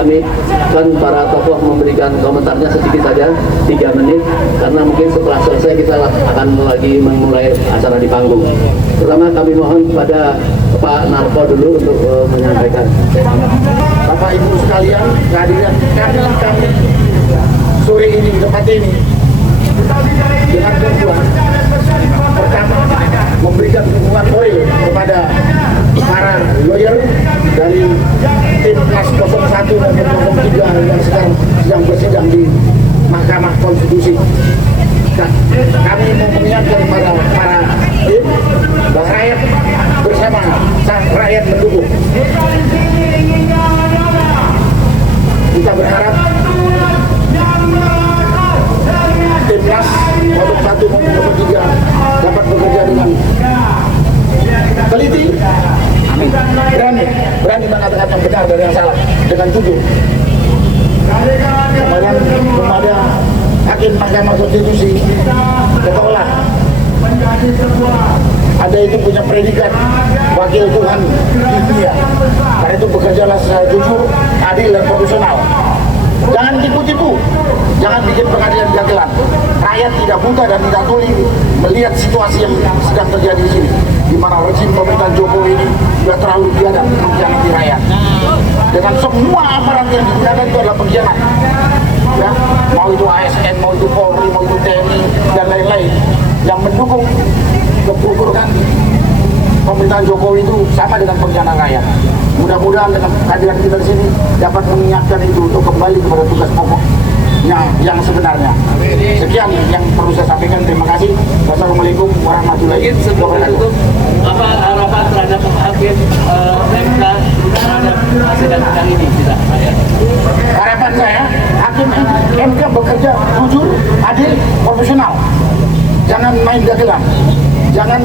kami kan para tokoh memberikan komentarnya sedikit saja 3 menit, karena mungkin setelah selesai kita akan lagi memulai acara di panggung. Pertama kami mohon kepada Pak Narko dulu untuk menyampaikan. Bapak Ibu sekalian, kehadiran kami sore ini di tempat ini dengan tujuan pertama memberikan dukungan moral kepada para lawyer dari tim kelas 01 dan 03 yang sekarang sedang bersidang di Mahkamah Konstitusi. Kami mau mengingatkan para tim bahwa rakyat bersama, rakyat mendukung. Kita berharap timnas 01 maupun 03 dapat bekerja dengan teliti, berani mengatakan yang benar dari yang salah dengan jujur. Kemudian kepada hakim Mahkamah Konstitusi, sekolah ada itu punya predikat wakil Tuhan di dunia. Karena itu bekerjalah secara jujur, adil dan profesional. Jangan tipu-tipu, jangan bikin pengadilan gagelan. Rakyat tidak buta dan tidak tuli melihat situasi yang sedang terjadi di sini, di mana rezim pemerintahan Jokowi ini sudah terlalu biadab mengkhianati rakyat. Dengan semua aparat yang digunakan itu adalah pengkhianat. Ya, mau itu ASN, mau itu Polri, mau itu TNI dan lain-lain yang mendukung keburukan pemerintahan Jokowi itu sama dengan pengkhianat rakyat. Mudah-mudahan dengan kehadiran kita di sini dapat mengingatkan itu untuk kembali kepada tugas pokoknya yang sebenarnya. Sekian yang perlu saya sampaikan. Terima kasih. Wassalamualaikum warahmatullahi wabarakatuh. Apa harapan terhadap hakim MK terhadap sidang ini? Harapan saya hakim MK bekerja jujur, adil, profesional. Jangan main dagelan, jangan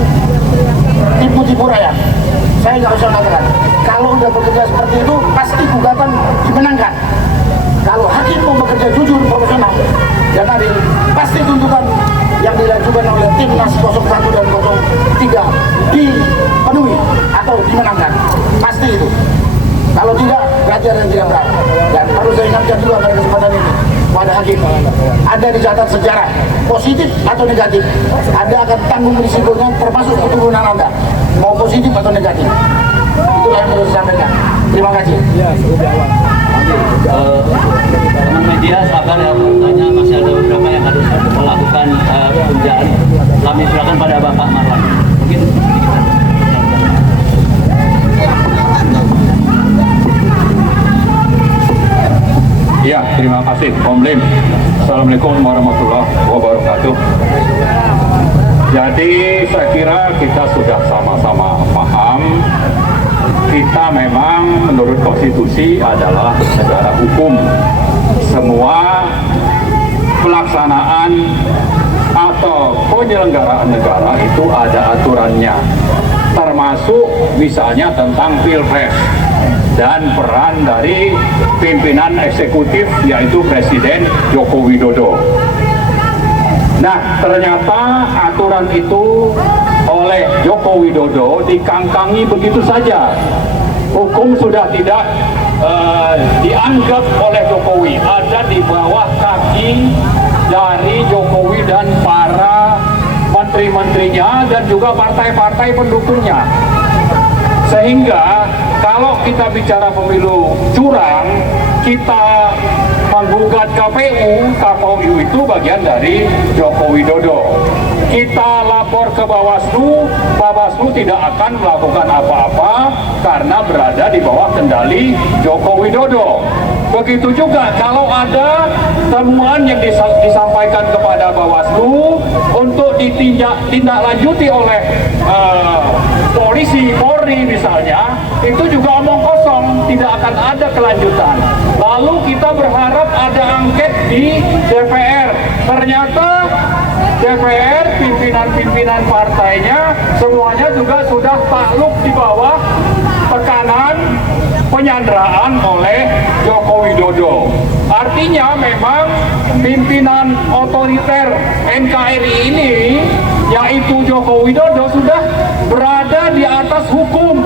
tipu-tipu rakyat. Saya nggak usah katakan, kalau udah bekerja seperti itu pasti gugatan dimenangkan. Kalau hakim mau bekerja jujur, profesional dan adil, pasti tuntutan yang dilakukan oleh timnas 01 dan 03 dipenuhi atau dimenangkan. Pasti itu. Kalau tidak, berarti ada yang tidak benar. Dan perlu saya ingatkan juga pada kesempatan ini pada hakim, ada dicatat sejarah positif atau negatif, Anda akan tanggung risikonya termasuk keturunan Anda, mau positif atau negatif. Itulah yang perlu saya sampaikan. Terima kasih. Ya, teman media sabar ya, bertanya masih ada beberapa yang harus melakukan penunjaan. Kami silakan pada Bapak Marwan. Mungkin ya, terima kasih Om Lim. Assalamualaikum warahmatullahi wabarakatuh. Jadi saya kira kita sudah sama-sama paham, kita memang menurut konstitusi adalah negara hukum. Semua pelaksanaan atau penyelenggaraan negara itu ada aturannya, termasuk misalnya tentang pilpres dan peran dari pimpinan eksekutif yaitu Presiden Joko Widodo. Nah, ternyata aturan itu oleh Joko Widodo dikangkangi begitu saja. Hukum sudah tidak dianggap oleh Jokowi, ada di bawah kaki dari Jokowi dan para menteri-menterinya dan juga partai-partai pendukungnya. Sehingga kalau kita bicara pemilu curang, kita menggugat KPU itu bagian dari Joko Widodo. Kita lapor ke Bawaslu, Bawaslu tidak akan melakukan apa-apa karena berada di bawah kendali Joko Widodo. Begitu juga kalau ada temuan yang disampaikan kepada Bawaslu untuk ditindaklanjuti oleh polisi, Polri misalnya, itu juga omong kosong, tidak akan ada kelanjutan. Lalu kita berharap ada angket di DPR. Ternyata DPR, pimpinan-pimpinan partainya semuanya juga sudah takluk di bawah tekanan penyanderaan oleh Joko Widodo. Artinya memang pimpinan otoriter NKRI ini, yaitu Joko Widodo, sudah berada di atas hukum.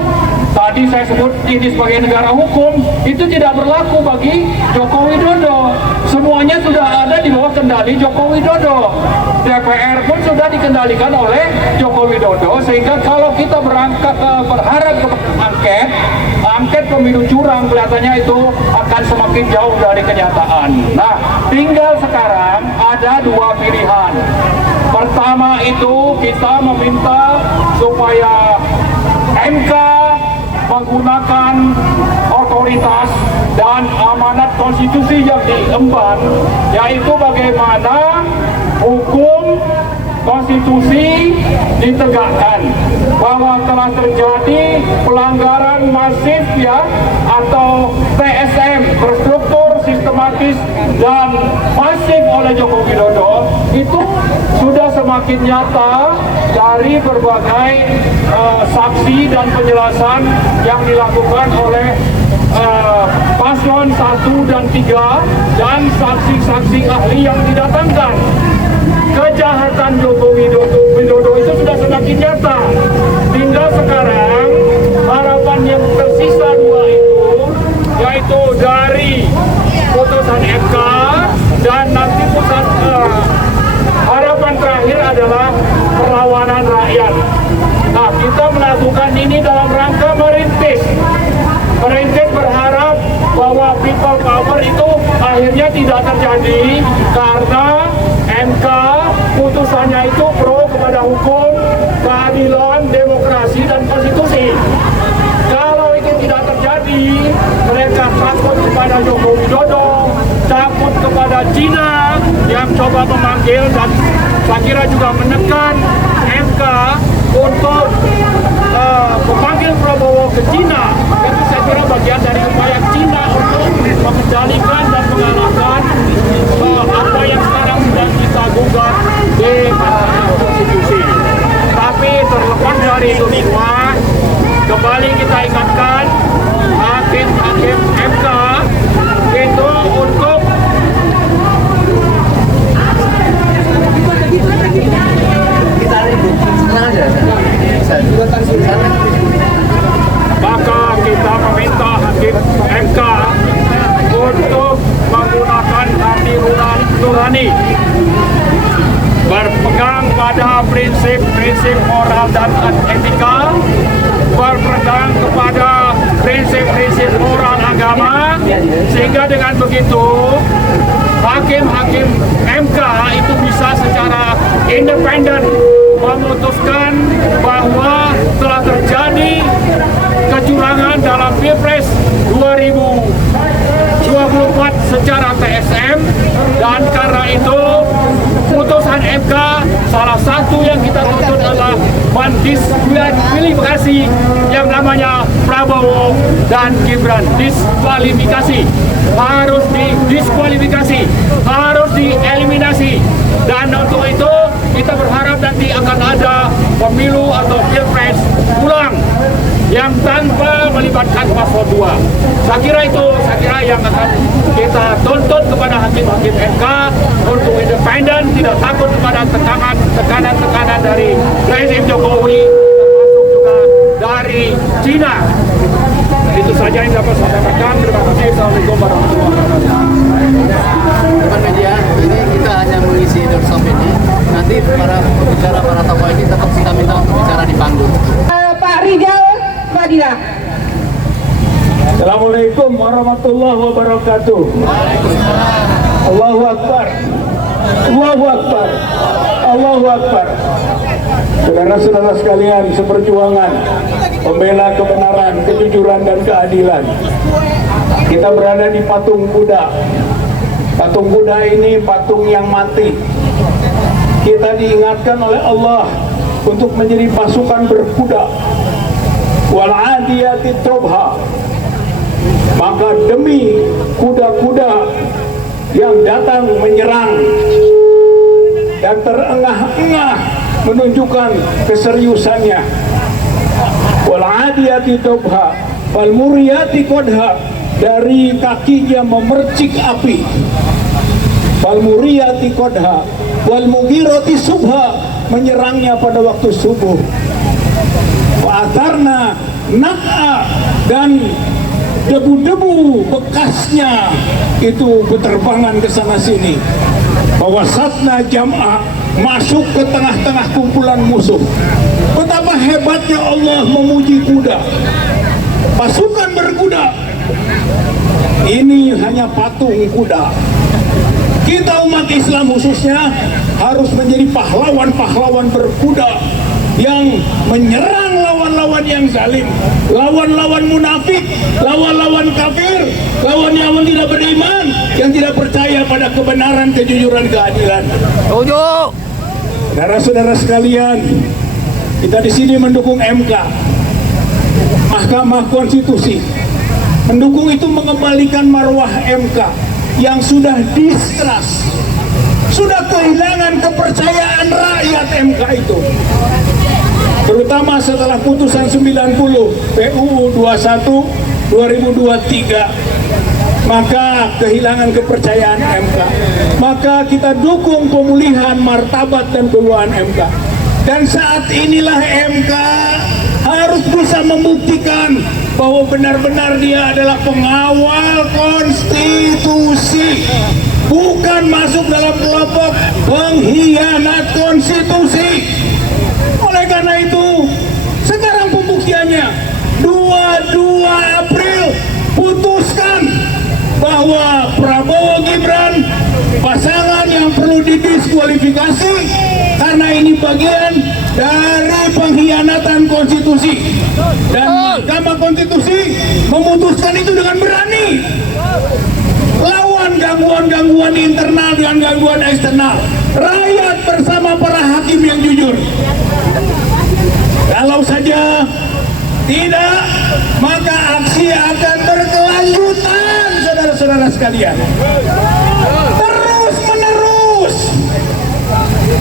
Tadi tadi saya sebut ini sebagai negara hukum, itu tidak berlaku bagi Joko Widodo. Semuanya sudah ada di bawah kendali Joko Widodo. DPR pun sudah dikendalikan oleh Joko Widodo, sehingga kalau kita berharap kepada angket pemilu curang, kelihatannya itu akan semakin jauh dari kenyataan. Nah, tinggal sekarang ada dua pilihan. Pertama itu kita meminta supaya MK menggunakan otoritas dan amanat konstitusi yang diemban, yaitu bagaimana hukum konstitusi ditegakkan, bahwa telah terjadi pelanggaran masif ya atau TSM, terstruktur, sistematis dan masif oleh Joko Widodo, itu sudah semakin nyata dari berbagai saksi dan penjelasan yang dilakukan oleh paslon 1 dan 3 dan saksi-saksi ahli yang didatangkan. Kejahatan Joko Widodo itu sudah semakin nyata. Tinggal sekarang harapan yang tersisa dua itu, yaitu dari putusan MK dan nanti harapan terakhir adalah perlawanan rakyat. Nah, kita melakukan ini dalam rangka merintis berharap bahwa people power itu akhirnya tidak terjadi karena MK putusannya itu pro kepada hukum, keadilan, demokrasi, dan konstitusi. Kalau itu tidak terjadi, mereka takut kepada Joko Widodo, takut kepada Cina yang coba memanggil, dan saya kira juga menekan MK untuk memanggil Prabowo ke Cina. Itu saya kira bagian dari upaya Cina untuk mengendalikan dan mengalahkan apa yang sekarang sedang kita gugat di Mahkamah Konstitusi. Tapi terlepas dari itu semua, kembali kita ingatkan hakim-hakim MK itu untuk maka kita meminta hakim MK untuk menggunakan hati nurani, berpegang pada prinsip-prinsip moral dan etika, berpegang kepada prinsip-prinsip moral agama, sehingga dengan begitu hakim-hakim MK itu bisa secara independen memutuskan bahwa telah terjadi kecurangan dalam Pilpres 2024 secara TSM, dan karena itu putusan MK salah satu yang kita tuntut adalah mendiskualifikasi yang namanya Prabowo dan Gibran. Diskualifikasi, harus didiskualifikasi, harus dieliminasi, dan untuk itu kita berharap nanti akan ada pemilu atau Pilpres ulang yang tanpa melibatkan paslon 2. Saya kira yang akan kita tuntut kepada hakim-hakim MK untuk independen, tidak takut kepada tekanan-tekanan dari rezim Jokowi, termasuk juga dari Cina. Itu saja yang dapat saya sampaikan. Terima kasih. Assalamualaikum warahmatullahi wabarakatuh. Teman media, ini kita hanya mengisi doorstop ini. Nanti para pembicara, para tokoh ini tetap kita minta untuk bicara di panggung. Pak Rizal Fadilah. Assalamualaikum warahmatullahi wabarakatuh. Allahu Akbar. Allahu Akbar. Allahu Akbar. Saudara-saudara sekalian seperjuangan pembela kebenaran, kejujuran dan keadilan. Kita berada di patung Buddha. Patung Buddha ini patung yang mati. Kita diingatkan oleh Allah untuk menjadi pasukan berkuda. Wal adiyati tobha. Maka demi kuda-kuda yang datang menyerang dan terengah-engah menunjukkan keseriusannya. Wal adiyati tobha wal muriyati qadha, dari kakinya memercik api. Wal muriyati qadha wal mughirati subha, menyerangnya pada waktu subuh. Wa atharna nak'a dan debu-debu bekasnya itu berterbangan ke sana sini. Bahwasatna jam'a masuk ke tengah-tengah kumpulan musuh. Betapa hebatnya Allah memuji kuda. Pasukan berkuda. Ini hanya patung kuda. Kita umat Islam khususnya harus menjadi pahlawan-pahlawan berkuda yang menyerang lawan-lawan yang zalim, lawan-lawan munafik, lawan-lawan kafir, lawan yang tidak beriman, yang tidak percaya pada kebenaran, kejujuran, keadilan. Saudara-saudara sekalian, kita di sini mendukung MK, Mahkamah Konstitusi. Mendukung itu mengembalikan marwah MK yang sudah distrust, sudah kehilangan kepercayaan rakyat MK itu. Terutama setelah putusan 90 PUU 21 2023, maka kehilangan kepercayaan MK. Maka kita dukung pemulihan martabat dan keuangan MK. Dan saat inilah MK harus bisa membuktikan bahwa benar-benar dia adalah pengawal konstitusi, bukan masuk dalam kelompok pengkhianat konstitusi. Oleh karena itu, sekarang pembuktiannya 22 April putuskan bahwa Prabowo Gibran pasangan yang perlu didiskualifikasi karena ini bagian dari pengkhianatan konstitusi. Dan Mahkamah Konstitusi memutuskan itu dengan berani, lawan gangguan-gangguan internal dan gangguan eksternal. Rakyat bersama para hakim yang jujur. Kalau saja tidak, maka aksi akan berkelanjutan, saudara-saudara sekalian. Terus menerus.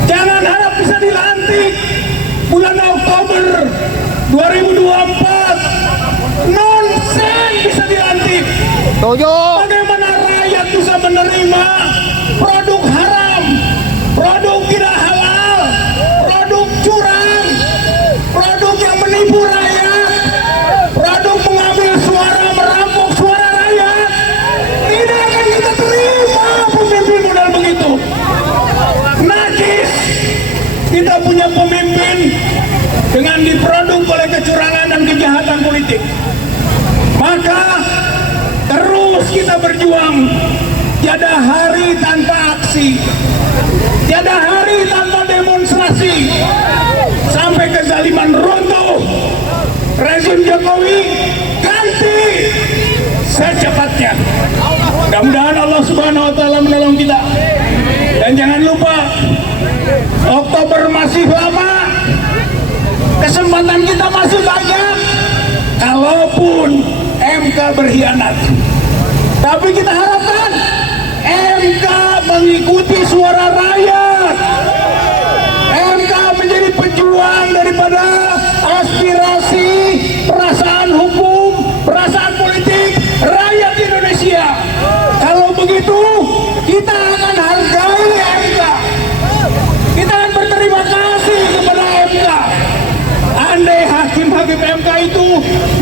Jangan harap bisa dilantik bulan Oktober 2024. Nonsen bisa dilantik. Bagaimana rakyat bisa menerima produk haram, produk tidak halal, produk curang, produk yang menipu rakyat, produk mengambil suara, merampok suara rakyat? Tidak akan kita terima pemimpin model begitu. Najis. Kita punya pemimpin dengan diproduk oleh kecurangan dan kejahatan politik. Maka terus kita berjuang. Tiada hari tanpa aksi, tiada hari tanpa demonstrasi, sampai kezaliman runtuh, rezim Jokowi ganti secepatnya. Mudah-mudahan Allah Subhanahu wa Ta'ala menolong kita. Dan jangan lupa, Oktober masih lama, kesempatan kita masih banyak. Kalaupun MK berkhianat, tapi kita harapkan MK mengikuti suara rakyat. MK menjadi pejuang daripada aspirasi, perasaan hukum, perasaan politik rakyat Indonesia. Kalau begitu, kita akan hargai MK. Kita akan berterima kasih kepada MK. Andai hakim-hakim MK itu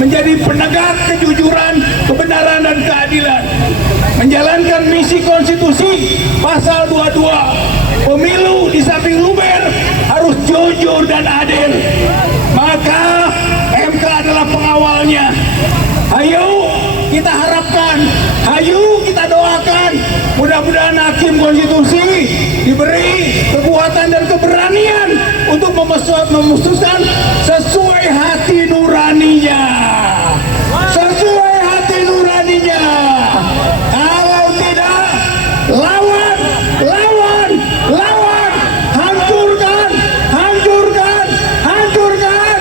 menjadi penegak kejujuran, kebenaran, dan keadilan, menjalankan misi konstitusi pasal 22, pemilu di samping luber harus jujur dan adil, maka MK adalah pengawalnya. Ayo kita harapkan, ayo kita doakan, mudah-mudahan hakim konstitusi diberi kekuatan dan keberanian untuk memutuskan sesuai hati nuraninya. Sesuai hati nuraninya. Kalau tidak, lawan, lawan, lawan, hancurkan, hancurkan, hancurkan.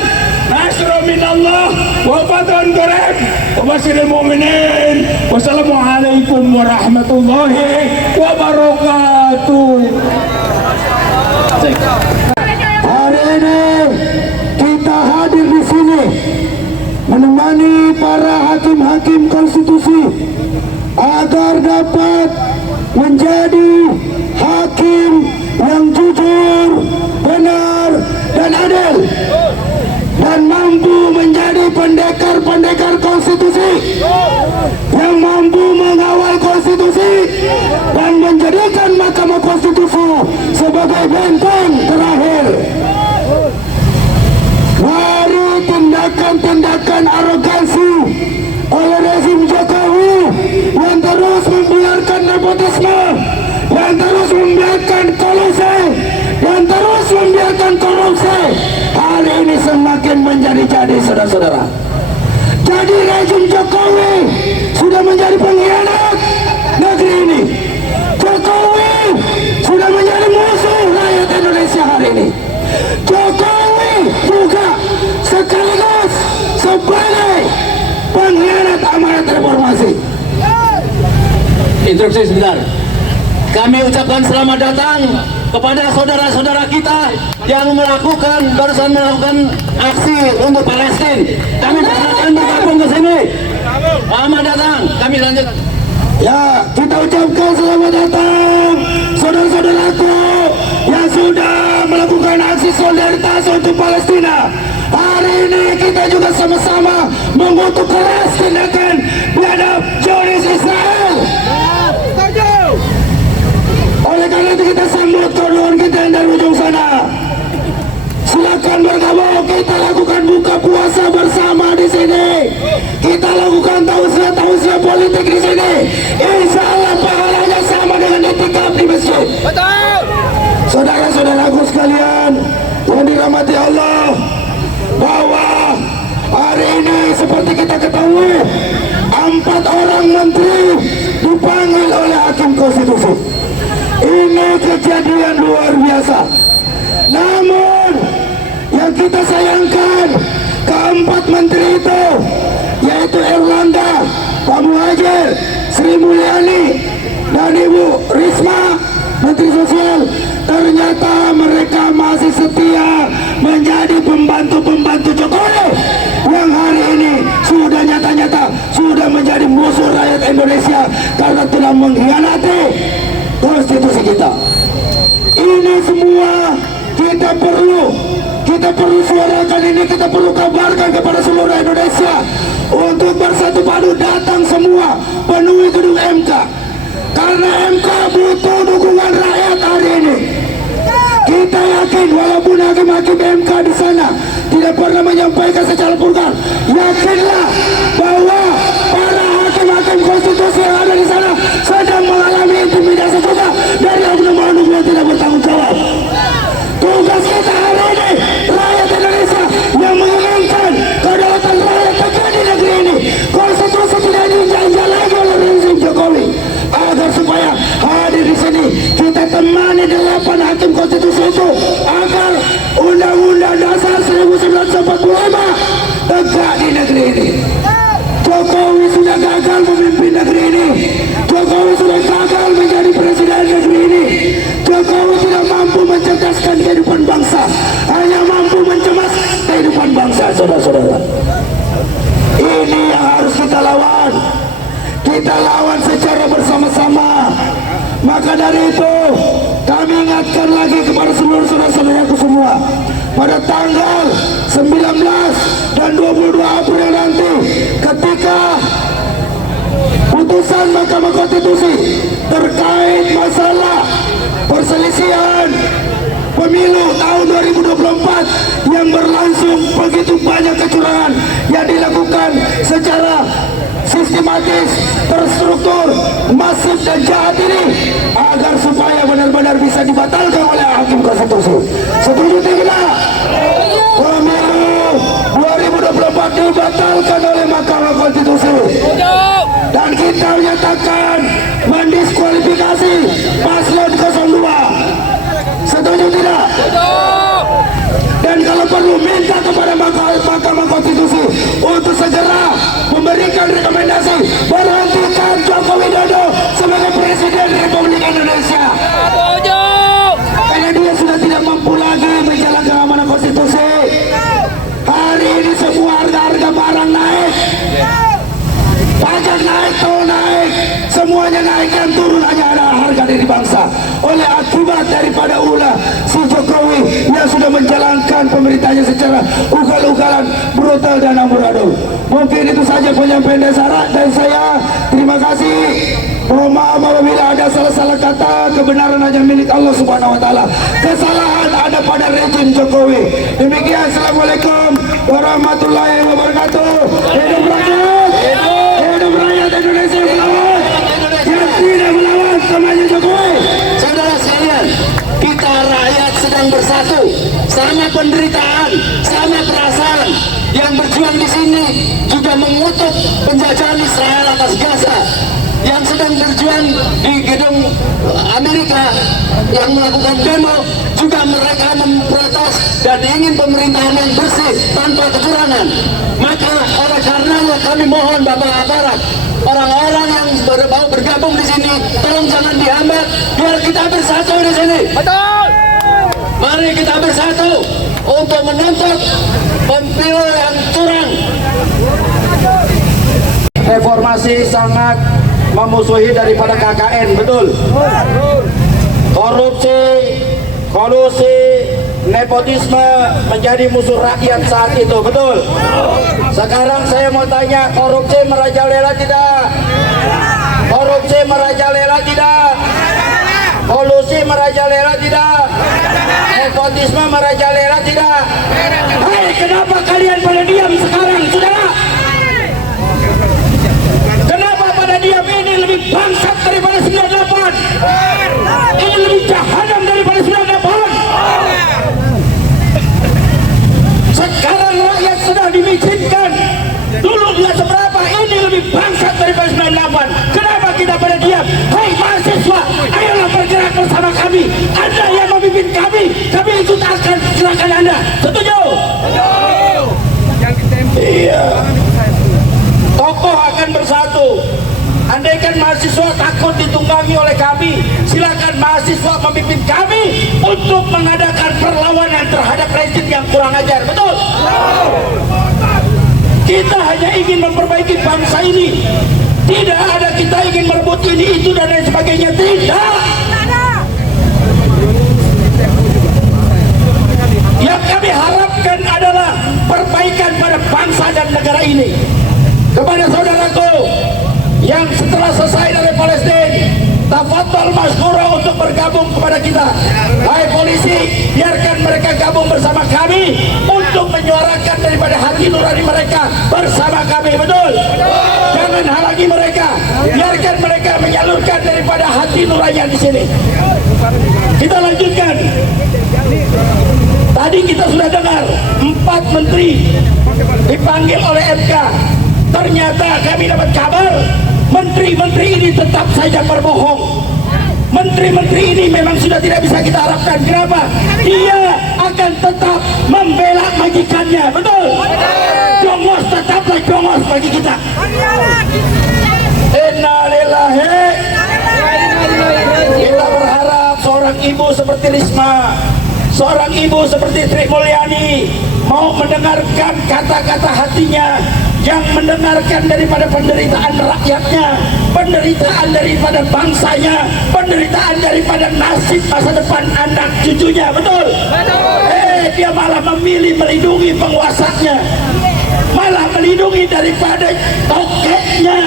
Nasrul minallah wa fathun qarib wa basyiril mu'minin. Wassalamualaikum warahmatullahi wabarakatuh. Hari ini kita hadir di sini menemani para hakim-hakim konstitusi agar dapat menjadi hakim yang jujur, benar, dan adil, dan mampu menjadi pendekar saudara-saudara. Jadi rejim Jokowi sudah menjadi pengkhianat negeri ini. Jokowi sudah menjadi musuh rakyat Indonesia hari ini. Jokowi juga sekaligus sebagai pengkhianat amanat reformasi. Instruksi sebentar. Kami ucapkan selamat datang kepada saudara-saudara kita yang barusan melakukan aksi untuk Palestina. Kami persilakan bergabung ke sini. Selamat datang. Kami lanjutkan. Ya, kita ucapkan selamat datang saudara-saudaraku yang sudah melakukan aksi solidaritas untuk Palestina. Hari ini kita juga sama-sama mengutuk keras tindakan biadab Zionis Israel. Oleh karena itu kita sambut kawan kita yang dari ujung sana. Silakan bergabung, kita lakukan buka puasa bersama di sini. Kita lakukan tausiah politik di sini. Insya Allah pahalanya sama dengan itikaf di masjid. Betul. Saudara-saudaraku sekalian yang dirahmati Allah, bahwa hari ini seperti kita ketahui 4 orang menteri dipanggil oleh hakim konstitusi. Ini kejadian luar biasa. Namun yang kita sayangkan, keempat menteri itu yaitu Erlangga, Pak Muhajir, Sri Mulyani, dan Ibu Risma, Menteri Sosial, ternyata mereka masih setia menjadi pembantu-pembantu Jokowi yang hari ini sudah nyata-nyata sudah menjadi musuh rakyat Indonesia karena telah mengkhianati konstitusi kita. Ini semua kita perlu suarakan ini, kita perlu kabarkan kepada seluruh Indonesia untuk bersatu padu datang semua penuhi gedung MK, karena MK butuh dukungan rakyat hari ini. Kita yakin walaupun hakim-hakim MK di sana tidak pernah menyampaikan secara vulgar, yakinlah bahwa para hakim-hakim konstitusi yang ada di sana sedang mengalami intimidasi juga dari oknum-oknum yang tidak bertanggung jawab. Tugas kita hari ini, rakyat Indonesia yang menginginkan kedaulatan rakyat tegak di negeri ini, konstitusi tidak diinjak lagi oleh rezim Jokowi, agar supaya hadir di sini kita temani 8 hakim konstitusi itu agar Undang-Undang Dasar 1945 tegak di negeri ini. Jokowi sudah gagal memimpin negeri ini. Jokowi sudah gagal menjadi presiden negeri ini. Jokowi tidak mampu mencerdaskan kehidupan bangsa, hanya mampu mencemas kehidupan bangsa, saudara-saudara. Ini yang harus kita lawan. Kita lawan secara bersama-sama. Maka dari itu kami ingatkan lagi kepada seluruh saudara-saudaraku semua, pada tanggal 19 dan 22 April nanti, ketika putusan Mahkamah Konstitusi terkait masalah perselisihan pemilu tahun 2024 yang berlangsung begitu banyak kecurangan yang dilakukan secara sistematis, terstruktur, masif dan jahat ini, agar supaya benar-benar bisa dibatalkan oleh hakim konstitusi. Setuju tidak? Pemilu 2024 dibatalkan oleh Mahkamah Konstitusi. Dan kita menyatakan mendiskualifikasi paslon 02. Setuju tidak? Dan kalau perlu minta kepada Mahkamah Konstitusi untuk segera memberikan rekomendasi berhentikan Joko Widodo sebagai Presiden Republik Indonesia. Karena dia sudah tidak mampu lagi menjalankan amanah konstitusi. Hari ini semua harga-harga barang naik, pajak naik, tol naik, semuanya naik, dan turun hanya ada harga diri bangsa oleh akibat daripada ulah si Jokowi yang sudah menjalankan pemerintahnya secara ugal-ugalan, brutal dan amburadul. Mungkin itu saja penyampaian dari saya. Terima kasih. Mohon maaf apabila ada salah-salah kata. Kebenaran hanya milik Allah Subhanahu wa taala. Kesalahan ada pada rejim Jokowi. Demikian, assalamualaikum warahmatullahi wabarakatuh. Hidup rakyat, hidup rakyat Indonesia yang melawan, yang tidak melawan kemaju Jokowi. Saudara sekalian, kita rakyat sedang bersatu, sama penderitaan, sama perasaan, yang berjuang penjajahan Israel atas Gaza, yang sedang berjuang di gedung Amerika, yang melakukan demo, juga mereka memprotes dan ingin pemerintahan yang bersih tanpa kecurangan. Maka oleh karenanya kami mohon Bapak Aparat, orang-orang yang mau bergabung di sini, tolong jangan dihambat, biar kita bersatu di sini. Betul. Mari kita bersatu untuk menuntut pemilu yang curang. Reformasi sangat memusuhi daripada KKN, betul? Korupsi, kolusi, nepotisme menjadi musuh rakyat saat itu, betul? Sekarang saya mau tanya, korupsi merajalela tidak? Korupsi merajalela tidak? Kolusi merajalela tidak? Nepotisme merajalela tidak? Hei, kenapa kalian pada diam sekarang, saudara? Kenapa pada diam? Ini lebih bangsat daripada 98. Ini lebih jahanam daripada 98. Sekarang rakyat sedang dimiskinkan. Dulu dia seberapa, ini lebih bangsat daripada 98. Kenapa kita pada diam? Hai mahasiswa, ayolah bergerak bersama kami. Anda yang memimpin kami ikut akan silakan Anda. Setuju? Iya. Tokoh akan bersatu. Andaikan mahasiswa takut ditunggangi oleh kami, silakan mahasiswa memimpin kami untuk mengadakan perlawanan terhadap rezim yang kurang ajar. Betul? Kita hanya ingin memperbaiki bangsa ini. Tidak ada kita ingin merebut ini, itu, dan lain sebagainya. Tidak. Yang kami harapkan adalah perbaikan pada bangsa dan negara ini. Kepada saudaraku yang setelah selesai dari Palestina, tafadhol masykurah untuk bergabung kepada kita. Hai polisi, biarkan mereka gabung bersama kami untuk menyuarakan daripada hati nurani mereka bersama kami. Betul? Jangan halangi mereka, biarkan mereka menyalurkan daripada hati nurani di sini. Kita lanjutkan. Tadi kita sudah dengar 4 menteri dipanggil oleh MK. Ternyata kami dapat kabar menteri-menteri ini tetap saja berbohong. Menteri-menteri ini memang sudah tidak bisa kita harapkan. Kenapa? Dia akan tetap membela majikannya. Betul? Jongos tetaplah jongos bagi kita. Innalillahi. Kita berharap seorang ibu seperti Risma, seorang ibu seperti Sri Mulyani mau mendengarkan kata-kata hatinya, yang mendengarkan daripada penderitaan rakyatnya, penderitaan daripada bangsanya, penderitaan daripada nasib masa depan anak cucunya. Betul? Dia malah memilih melindungi penguasanya, malah melindungi daripada tokeknya,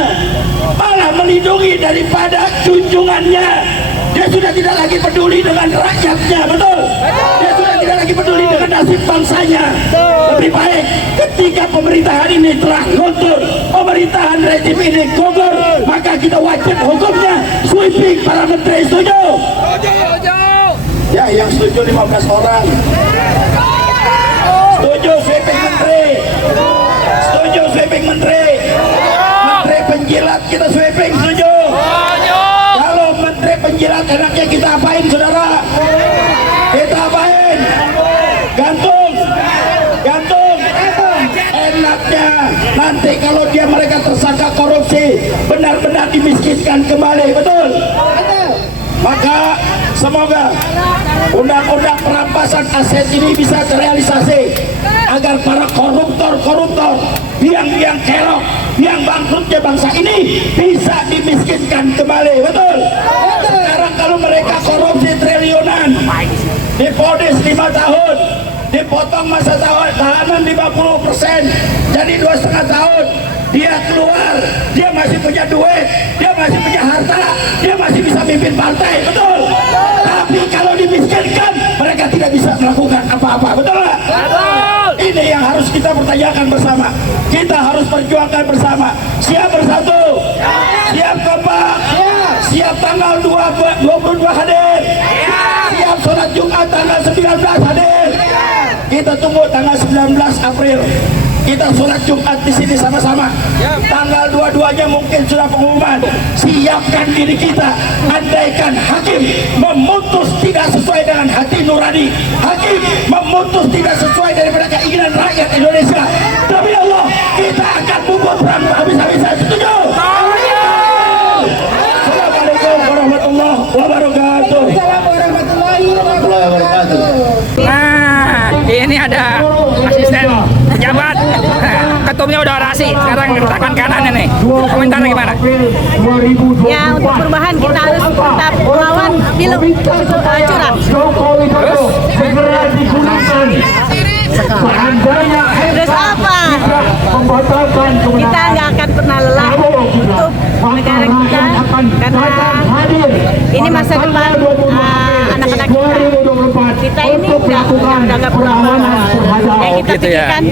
malah melindungi daripada junjungannya. Dia sudah tidak lagi peduli dengan rakyatnya. Betul? Dia sudah tidak lagi peduli dengan nasib bangsanya. Lebih baik ketika pemerintahan ini telah luntur, pemerintahan rezim ini gugur, maka kita wajib hukumnya sweeping para menteri. Setuju? Ya, yang setuju 15 orang. Setuju sweeping menteri. Setuju sweeping menteri. Menteri penjilat kita sweeping. Setuju? Kalau menteri penjilat enaknya kita apain, saudara? Kita apain? Gantung. Enaknya nanti kalau mereka tersangka korupsi, benar-benar dimiskinkan kembali. Betul? Maka semoga undang-undang perampasan aset ini bisa terrealisasi, agar para koruptor, biang-biang kerok, yang bangkrutnya bangsa ini bisa dimiskinkan kembali. Betul? Sekarang kalau mereka korupsi triliunan, divonis 5 tahun, dipotong masa tahanan 50%, jadi 2,5 tahun, dia keluar, dia masih punya duit, dia masih punya harta, dia masih bisa mimpin partai. Betul? Tapi kalau dimiskinkan, mereka tidak bisa melakukan apa-apa. Betul nggak? Ini yang harus kita pertanyakan bersama. Kita harus perjuangkan bersama. Siap bersatu? Siap kompak? Siap tanggal 22 hadir? Siap sholat Jumat tanggal 19 hadir? Kita tunggu tanggal 19 April. kita sholat Jumat di sini sama-sama. Tanggal 22-nya mungkin sudah pengumuman. Siapkan diri kita. Andaikan hakim memutus tidak sesuai dengan hati nurani, hakim memutus tidak sesuai daripada keinginan rakyat Indonesia, demi Allah kita akan membuat perang habis-habisan. Setuju? Assalamualaikum warahmatullahi wabarakatuh. Nah, ini ada asisten pejabat. Ketumnya udah orasi, sekarang tangan kanannya nih. Komentarnya gimana? Ya, untuk perubahan kita harus tetap melawan film curang. Terus? Terus apa? Kita nggak akan pernah lelah untuk negara kita, karena ini masa depan anak-anak kita. Kita ini udah nggak pernah lelah. Yang kita pikirkan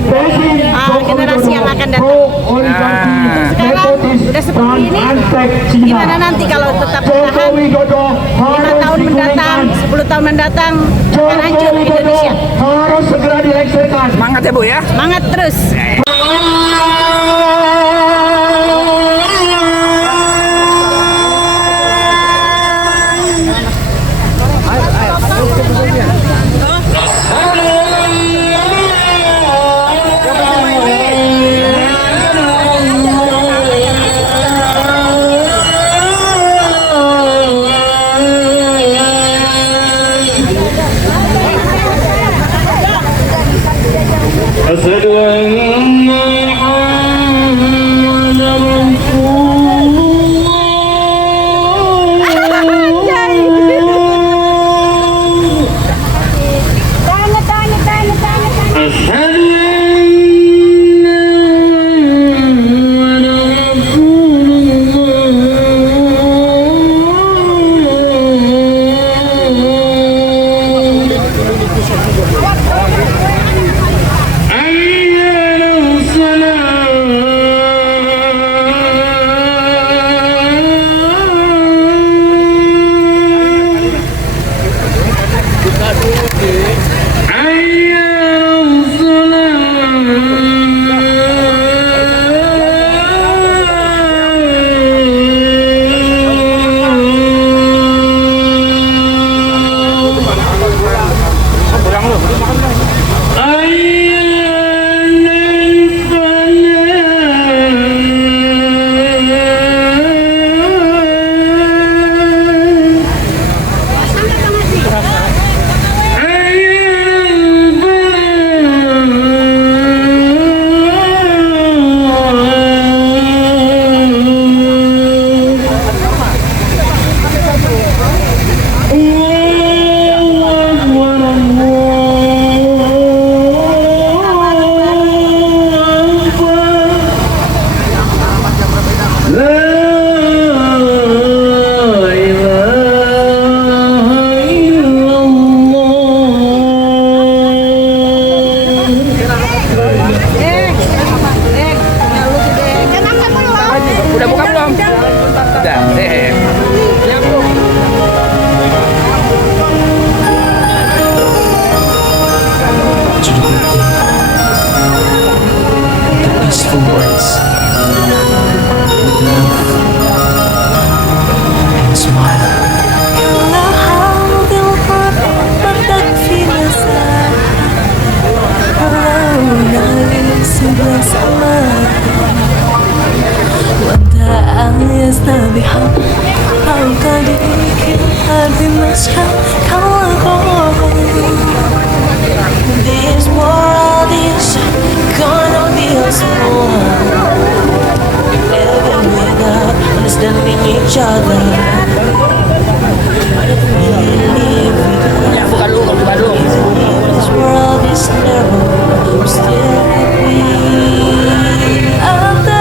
generasi yang akan datang. Sekarang udah seperti ini, gimana nanti kalau tetap bertahan 5 tahun mendatang, 10 tahun mendatang, akan hancur Indonesia. Harus segera dilengsarkan. Semangat ya Bu ya. Semangat terus. أشهد أن محمدا Udah buka belum? Udah. Siap Bu. Peaceful words with love and a smile. This world is gonna be a small, living without understanding each other. This world is narrow, still we are the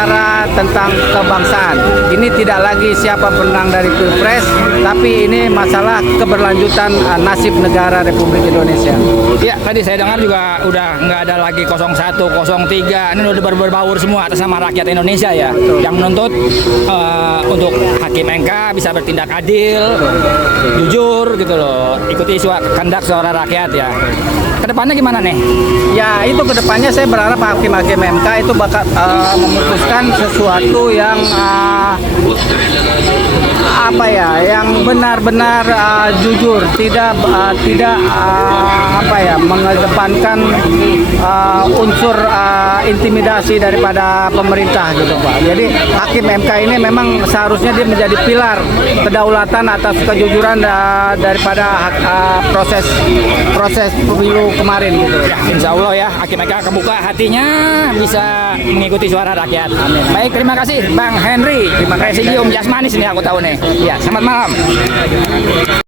bicara tentang kebangsaan. Ini tidak lagi siapa penang dari Pilpres, tapi ini masalah keberlanjutan nasib negara Republik Indonesia. Ya, tadi saya dengar juga udah nggak ada lagi 01, 03. Ini udah berbaur semua atas nama rakyat Indonesia ya. Yang menuntut untuk hakim MK bisa bertindak adil, jujur gitu loh. Ikuti kehendak suara rakyat ya. Kedepannya gimana nih? Ya itu kedepannya saya berharap hakim-hakim MK itu bakal memutuskan sesuatu yang yang benar-benar jujur, tidak mengedepankan unsur intimidasi daripada pemerintah gitu Pak. Jadi hakim MK ini memang seharusnya dia menjadi pilar kedaulatan atas kejujuran daripada proses pemilu kemarin gitu. Ya, insya Allah ya hakim MK kebuka hatinya bisa mengikuti suara rakyat. Amin. Baik, terima kasih Bang Henry, Presidium Jasmanis ini aku tahu nih. Ya, selamat malam.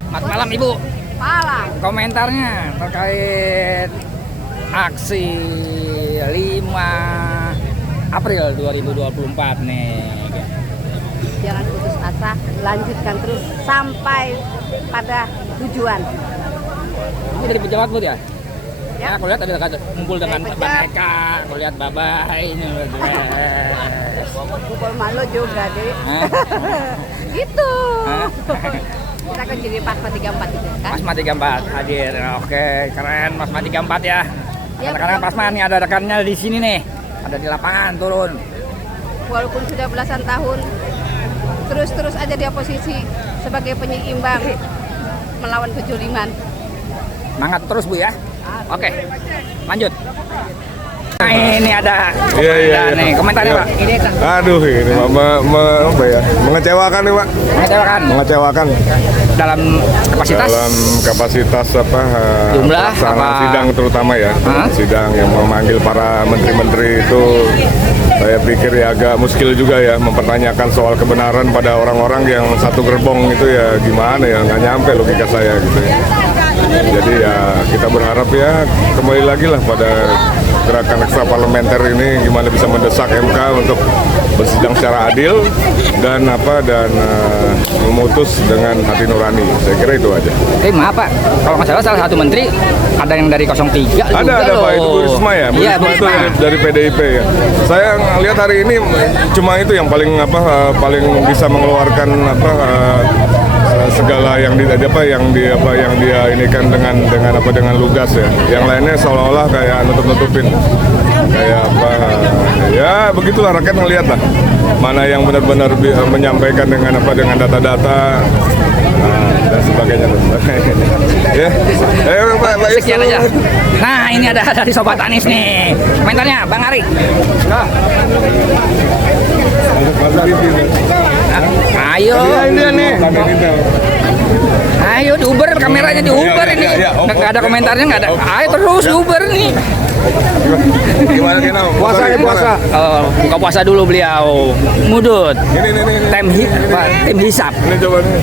Selamat malam Ibu. Malam. Komentarnya terkait aksi 5 April 2024 nih. Jangan putus asa, lanjutkan terus sampai pada tujuan. Ini dari pejabat Bu ya? Ya. Aku lihat ada kumpul dengan Bang Eka, aku lihat Babay ini. Kumpul malu juga deh. Gitu. Kita kan jadi Pasma 34 juga kan? Pasma 34 hadir. Oke, keren Pasma 34 ya. Ya, Karena Pasma nih ada rekannya di sini nih. Ada di lapangan turun. Walaupun sudah belasan tahun, terus aja dia posisi sebagai penyeimbang melawan kejoliman. Semangat terus Bu ya. Oke. Lanjut. Nah, ini ada nih komentarnya Pak. Ini Aduh, ini apa ya? Mengecewakan nih Pak. Mengecewakan. Dalam kapasitas jumlah pelaksanaan sidang terutama ya. Sidang yang memanggil para menteri-menteri itu saya pikir ya agak muskil juga ya mempertanyakan soal kebenaran pada orang-orang yang satu gerbong itu ya gimana ya, nggak nyampe logika saya gitu ya. Jadi ya kita berharap ya kembali lagi lah pada gerakan ekstra parlementer ini gimana bisa mendesak MK untuk bersidang secara adil dan memutus dengan hati nurani. Saya kira itu aja. Maaf Pak, kalau nggak salah satu menteri ada yang dari 03 ada Pak, itu Bu Risma ya. Bu Risma itu dari PDIP ya. Saya lihat hari ini cuma itu yang paling bisa mengeluarkan segala yang dia inikan dengan lugas ya. Yang lainnya seolah-olah kayak nutup-nutupin. Kayak ya begitulah rakyat ngelihat lah. Mana yang benar-benar menyampaikan dengan data-data dan sebagainya. Ya. Sekian aja. Nah, ini ada dari Sobat Anies nih. Komentarnya Bang Ari. Ayo. Ini nih. Ayo diuber, kameranya diuber ini. Nggak ada komentarnya, nggak ada. Ayo terus diuber nih. Gimana kita? Puasa. Oh, buka puasa dulu beliau. Mudut. Tim hisap. Ini coba nih.